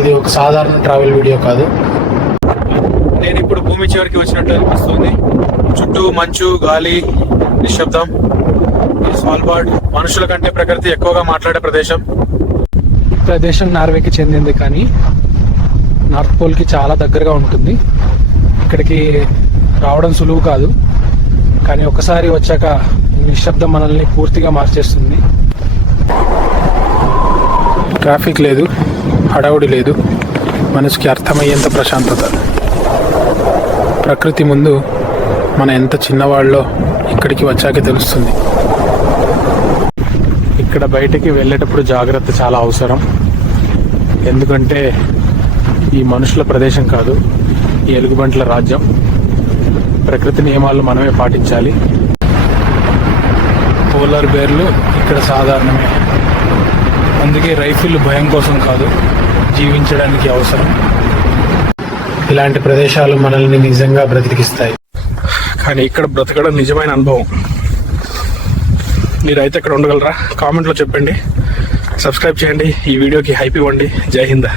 ఇది ఒక సాధారణ ట్రావెల్ వీడియో కాదు. నేను ఇప్పుడు భూమి చివరికి వచ్చినట్టు అనిపిస్తుంది. చుట్టూ మంచు, గాలి, నిశ్శబ్దం. ఈ స్వాల్బార్డ్ మనుషుల కంటే ప్రకృతి ఎక్కువగా మాట్లాడే ప్రదేశం. ఈ ప్రదేశం నార్వేకి చెందింది, కానీ నార్త్ పోల్కి చాలా దగ్గరగా ఉంటుంది. ఇక్కడికి రావడం సులువు కాదు, కానీ ఒకసారి వచ్చాక నిశ్శబ్దం మనల్ని పూర్తిగా మార్చేస్తుంది. ట్రాఫిక్ లేదు, హడావుడి లేదు, మనసుకి అర్థమయ్యేంత ప్రశాంతత. ప్రకృతి ముందు మన ఎంత చిన్నవాళ్ళో ఇక్కడికి వచ్చాకే తెలుస్తుంది. ఇక్కడ బయటికి వెళ్ళేటప్పుడు జాగ్రత్త చాలా అవసరం. ఎందుకంటే ఈ మనుషుల ప్రదేశం కాదు, ఈ ఎలుగుబంట్ల రాజ్యం. ప్రకృతి నియమాలను మనమే పాటించాలి. పోలార్ బేర్లు ఇక్కడ సాధారణమే. అందుకే రైఫిల్ భయం కోసం కాదు, జీవించడానికి అవసరం. ఇలాంటి ప్రదేశాలు మనల్ని నిజంగా బ్రతికిస్తాయి. కానీ ఇక్కడ బ్రతకడం నిజమైన అనుభవం. మీరైతే ఇక్కడ ఉండగలరా? కామెంట్లో చెప్పండి. సబ్స్క్రైబ్ చేయండి. ఈ వీడియోకి హైప్ ఇవ్వండి. జై హింద్.